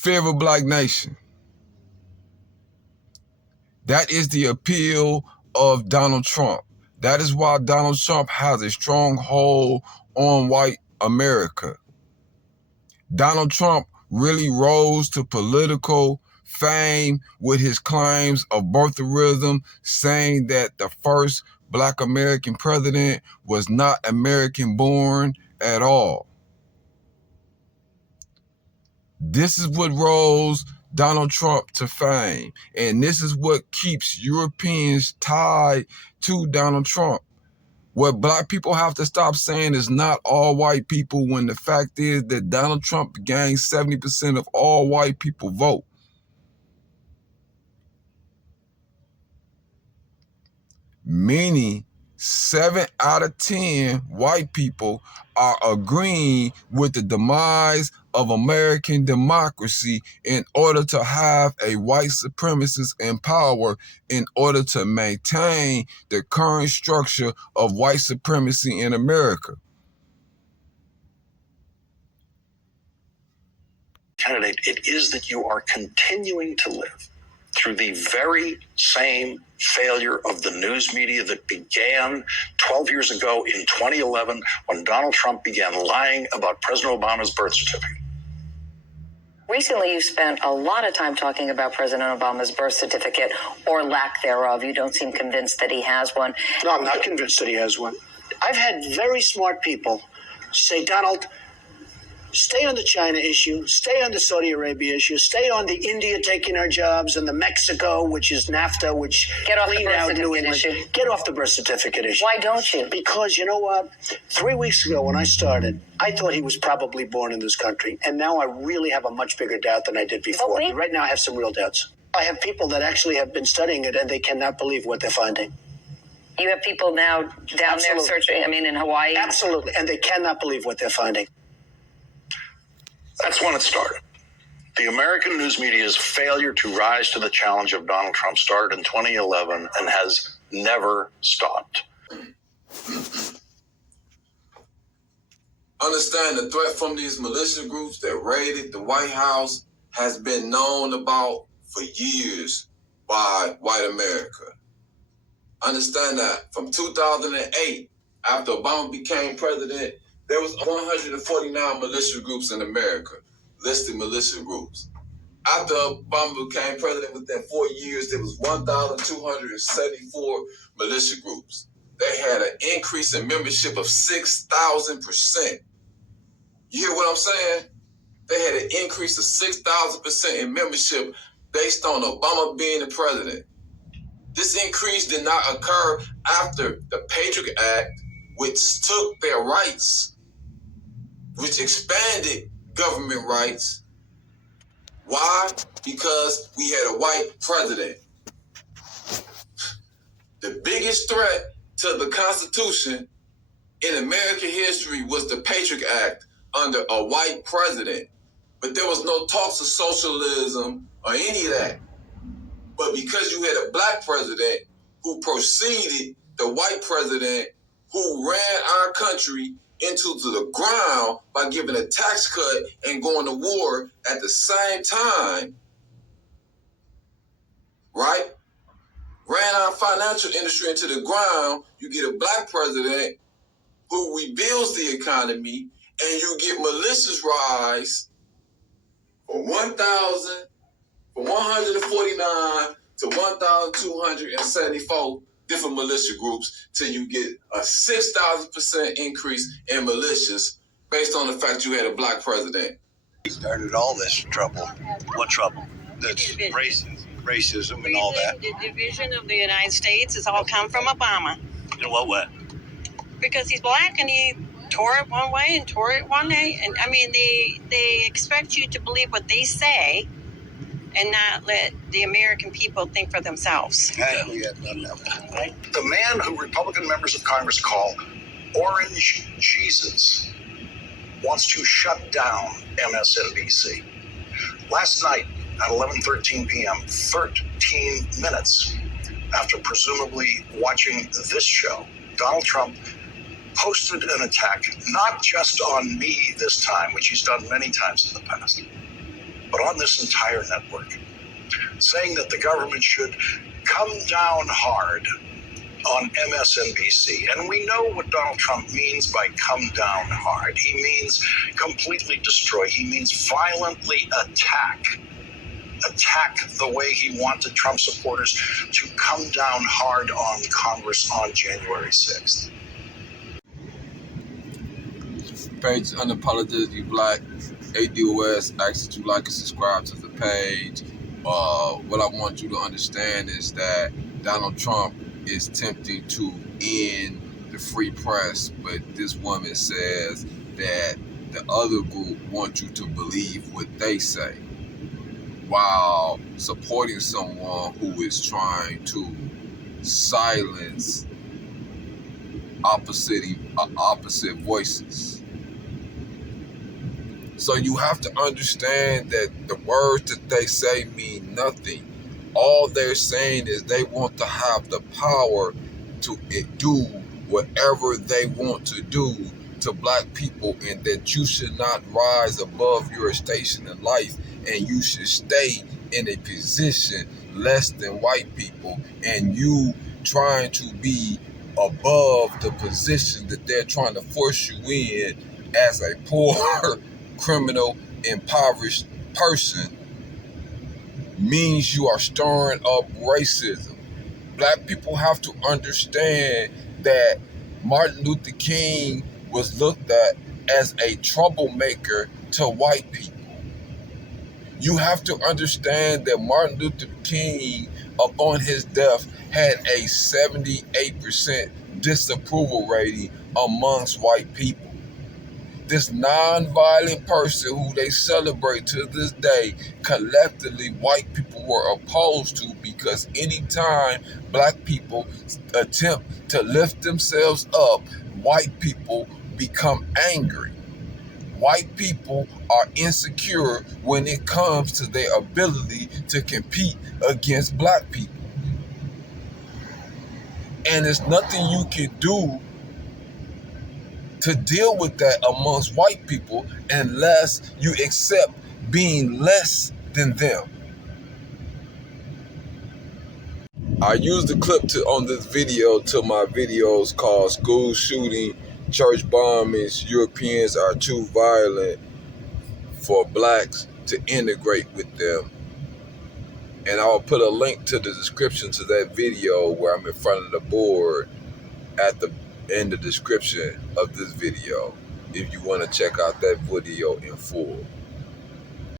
fear of a black nation. That is the appeal of Donald Trump. That is why Donald Trump has a strong hold on white America. Donald Trump really rose to political fame with his claims of birtherism, saying that the first black American president was not American born at all. This is what rose Donald Trump to fame. And this is what keeps Europeans tied to Donald Trump. What black people have to stop saying is not all white people, when the fact is that Donald Trump gained 70% of all white people vote. Meaning 7 out of 10 white people are agreeing with the demise of American democracy in order to have a white supremacist in power, in order to maintain the current structure of white supremacy in America. Candidate, it is that you are continuing to live through the very same failure of the news media that began 12 years ago in 2011 when Donald Trump began lying about President Obama's birth certificate. Recently, you've spent a lot of time talking about President Obama's birth certificate, or lack thereof. You don't seem convinced that he has one. No, I'm not convinced that he has one. I've had very smart people say, Donald, stay on the China issue, stay on the Saudi Arabia issue, stay on the India taking our jobs, and the Mexico, which is NAFTA, which Get off the cleaned birth out New certificate England. issue. Get off the birth certificate issue. Why don't you? Because you know what? 3 weeks ago when I started, I thought he was probably born in this country. And now I really have a much bigger doubt than I did before. Okay. Right now I have some real doubts. I have people that actually have been studying it and they cannot believe what they're finding. You have people now down there searching, in Hawaii? Absolutely. And they cannot believe what they're finding. That's when it started. The American news media's failure to rise to the challenge of Donald Trump started in 2011 and has never stopped. Understand the threat from these militia groups that raided the White House has been known about for years by white America. Understand that from 2008, after Obama became president, there was 149 militia groups in America, listed militia groups. After Obama became president, within 4 years, there was 1,274 militia groups. They had an increase in membership of 6,000%. You hear what I'm saying? They had an increase of 6,000% in membership based on Obama being the president. This increase did not occur after the Patriot Act, which took their rights, which expanded government rights. Why? Because we had a white president. The biggest threat to the Constitution in American history was the Patriot Act under a white president. But there was no talks of socialism or any of that. But because you had a black president who preceded the white president who ran our country into the ground by giving a tax cut and going to war at the same time, right? Ran our financial industry into the ground. You get a black president who rebuilds the economy, and you get militias rise from 149 to 1,274 different militia groups till you get a 6,000% increase in militias based on the fact you had a black president. He started all this trouble. What trouble? That's racism and all that. The division of the United States has all come from Obama. In what way? Because he's black and he tore it one way and tore it one way. And they expect you to believe what they say and not let the American people think for themselves. The man who Republican members of Congress call Orange Jesus wants to shut down MSNBC. Last night at 11:13 p.m., 13 minutes after presumably watching this show, Donald Trump posted an attack, not just on me this time, which he's done many times in the past, but but on this entire network, saying that the government should come down hard on MSNBC. And we know what Donald Trump means by come down hard. He means completely destroy. He means violently attack the way he wanted Trump supporters to come down hard on Congress on January 6th. Page is Unapologetically Black. ADOS asks that you like and subscribe to the page. What I want you to understand is that Donald Trump is tempting to end the free press, but this woman says that the other group wants you to believe what they say, while supporting someone who is trying to silence opposite voices. So you have to understand that the words that they say mean nothing. All they're saying is they want to have the power to do whatever they want to do to black people, and that you should not rise above your station in life, and you should stay in a position less than white people, and you trying to be above the position that they're trying to force you in as a poor criminal, impoverished person means you are stirring up racism. Black people have to understand that Martin Luther King was looked at as a troublemaker to white people. You have to understand that Martin Luther King, upon his death, had a 78% disapproval rating amongst white people. This non-violent person who they celebrate to this day, collectively white people were opposed to, because anytime black people attempt to lift themselves up, white people become angry. White people are insecure when it comes to their ability to compete against black people. And there's nothing you can do to deal with that amongst white people unless you accept being less than them. I used the clip on this video to my videos called School Shooting, Church Bombings, Europeans Are Too Violent for Blacks to Integrate with Them. And I'll put a link to the description to that video where I'm in front of the board in the description of this video if you want to check out that video in full.